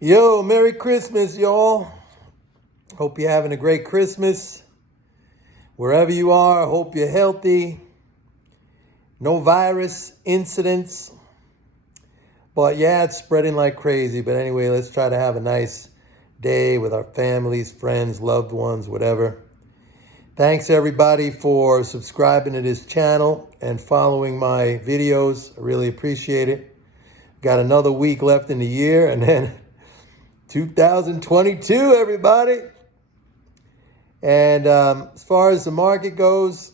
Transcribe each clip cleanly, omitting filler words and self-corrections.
Yo, Merry Christmas, y'all. Hope you're having a great Christmas. Wherever you are, I hope you're healthy. No virus incidents. But yeah, it's spreading like crazy. But anyway, let's try to have a nice day with our families, friends, loved ones, whatever. Thanks everybody for subscribing to this channel and following my videos. I really appreciate it. Got another week left in the year and then 2022, everybody. And as far as the market goes,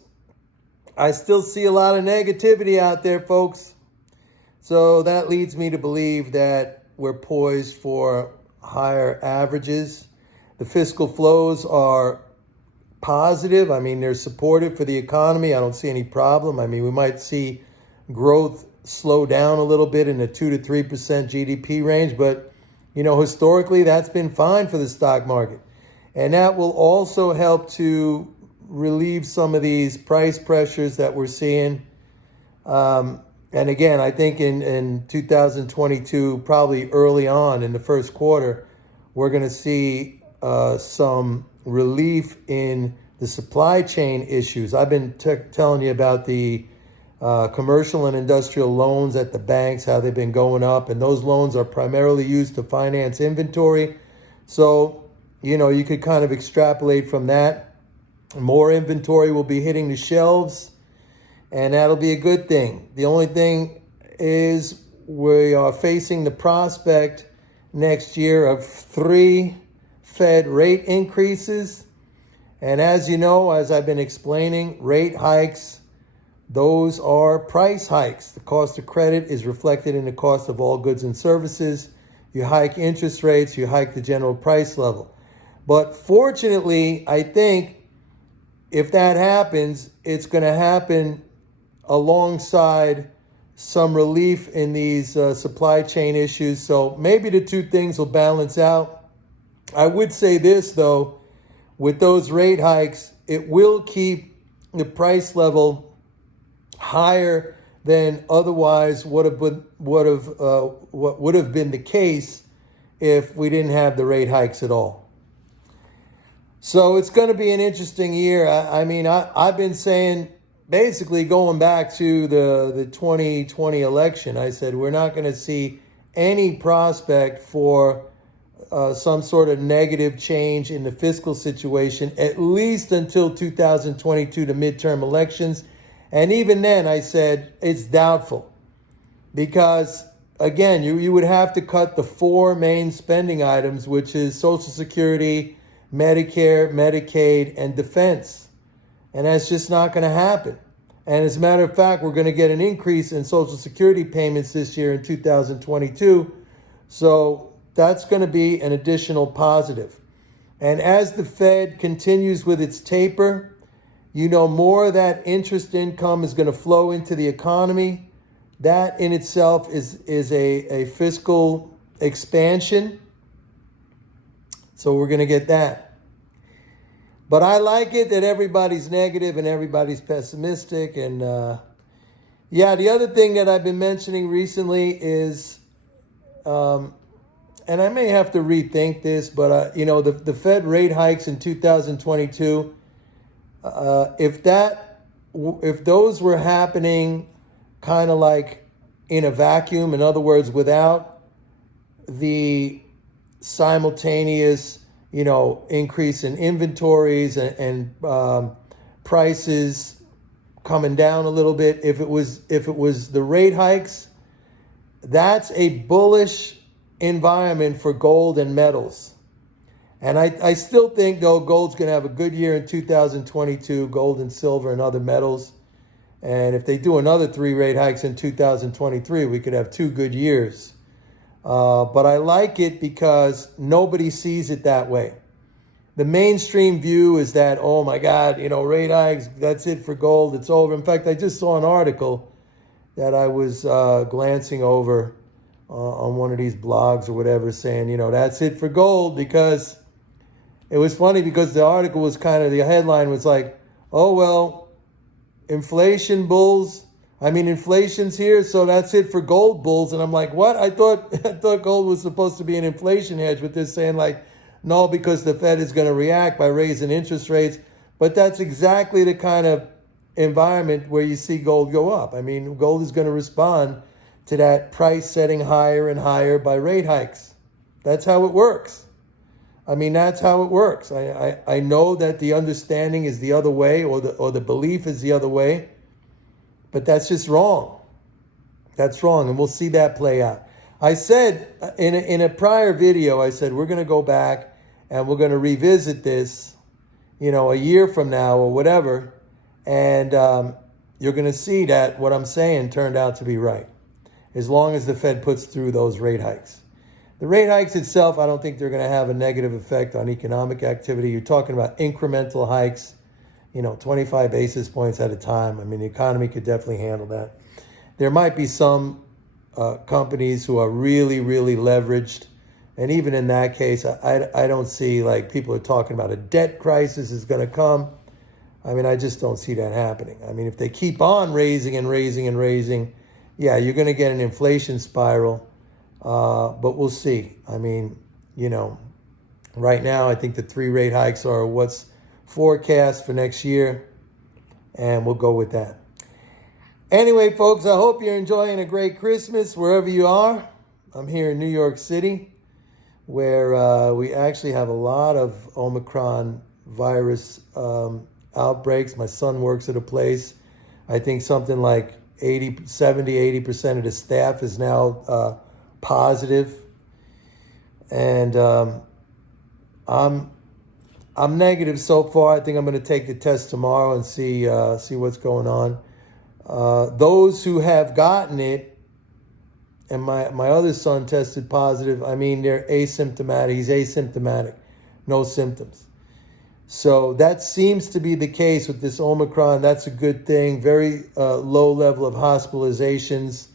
I still see a lot of negativity out there, folks. So that leads me to believe that we're poised for higher averages. The fiscal flows are positive. I mean, they're supportive for the economy. I don't see any problem. I mean, we might see growth slow down a little bit in the 2 to 3% GDP range, but historically, that's been fine for the stock market. And that will also help to relieve some of these price pressures that we're seeing. And again, I think in 2022, probably early on in the first quarter, we're going to see some relief in the supply chain issues. I've been telling you about the commercial and industrial loans at the banks, how they've been going up. And those loans are primarily used to finance inventory. So, you could kind of extrapolate from that. More inventory will be hitting the shelves, and that'll be a good thing. The only thing is we are facing the prospect next year of 3 Fed rate increases. And as you know, as I've been explaining, rate hikes, those are price hikes. The cost of credit is reflected in the cost of all goods and services. You hike interest rates, you hike the general price level. But fortunately, I think if that happens, it's going to happen alongside some relief in these supply chain issues. So maybe the two things will balance out. I would say this, though, with those rate hikes, it will keep the price level higher than otherwise would have been the case if we didn't have the rate hikes at all. So it's going to be an interesting year. I've been saying, basically going back to the 2020 election, I said we're not going to see any prospect for some sort of negative change in the fiscal situation, at least until 2022, the midterm elections. And even then, I said it's doubtful because, again, you would have to cut the 4 main spending items, which is Social Security, Medicare, Medicaid, and defense. And that's just not going to happen. And as a matter of fact, we're going to get an increase in Social Security payments this year in 2022. So that's going to be an additional positive. And as the Fed continues with its taper, more of that interest income is going to flow into the economy. That in itself is a fiscal expansion. So we're going to get that. But I like it that everybody's negative and everybody's pessimistic. And the other thing that I've been mentioning recently is, and I may have to rethink this, but the Fed rate hikes in 2022, if those were happening kind of like in a vacuum, in other words, without the simultaneous, increase in inventories and prices coming down a little bit, if it was the rate hikes, that's a bullish environment for gold and metals. And I still think, though, gold's going to have a good year in 2022, gold and silver and other metals. And if they do another 3 rate hikes in 2023, we could have 2 good years. But I like it because nobody sees it that way. The mainstream view is that, oh, my God, rate hikes, that's it for gold, it's over. In fact, I just saw an article that I was glancing over on one of these blogs or whatever saying, that's it for gold because... It was funny because the article was the headline was like, oh, well, inflation bulls I mean, inflation's here, so that's it for gold bulls. And I'm like, what? I thought gold was supposed to be an inflation hedge, with this saying like, no, because the Fed is going to react by raising interest rates. But that's exactly the kind of environment where you see gold go up. I mean, gold is going to respond to that price setting higher and higher by rate hikes. That's how it works. I mean, that's how it works. I know that the understanding is the other way, or the belief is the other way, but that's just wrong. That's wrong, and we'll see that play out. I said in a prior video, I said we're going to go back and we're going to revisit this, a year from now or whatever, and you're going to see that what I'm saying turned out to be right, as long as the Fed puts through those rate hikes. The rate hikes itself, I don't think they're going to have a negative effect on economic activity. You're talking about incremental hikes, 25 basis points at a time. I mean, the economy could definitely handle that. There might be some companies who are really, really leveraged. And even in that case, I don't see, like, people are talking about a debt crisis is going to come. I mean, I just don't see that happening. I mean, if they keep on raising and raising and raising, yeah, you're going to get an inflation spiral. But we'll see. I mean, right now, I think the 3 rate hikes are what's forecast for next year, and we'll go with that. Anyway, folks, I hope you're enjoying a great Christmas wherever you are. I'm here in New York City, where we actually have a lot of Omicron virus outbreaks. My son works at a place. I think something like 80% of the staff is now positive, and I'm negative so far. I think I'm going to take the test tomorrow and see what's going on. Those who have gotten it, and my other son tested positive, I mean, they're asymptomatic. He's asymptomatic, no symptoms. So that seems to be the case with this Omicron. That's a good thing. Very low level of hospitalizations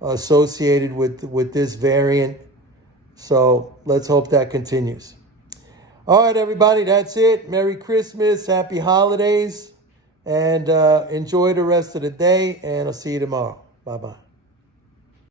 associated with this variant. So let's hope that continues. All right, everybody, that's it. Merry Christmas, happy holidays, and enjoy the rest of the day, and I'll see you tomorrow. Bye-bye.